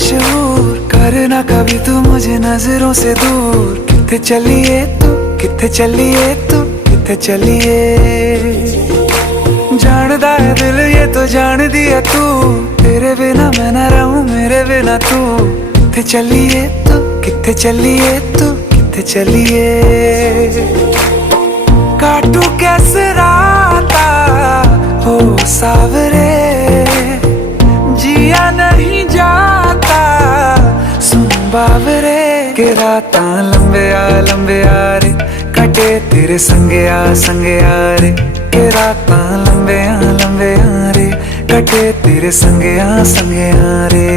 मशहूर, करना कभी तू मुझे नजरों से दूर। किथे चलिए तू, किथे चलिए तू, किथे चलिए। जानदा है दिल ये तो जान दिया तू, तेरे बिना मैं ना रहूं मेरे बिना तू। किथे चलिए तू, किथे चलिए तू, किथे चलिए। काटू कैसे राता हो सावरे, जिया नहीं जाता सुन बावरे। के राता लंबे आ रे, कटे तेरे संगे आ रे। के राता लंबे आ रे, कटे तेरे संगे आ रे।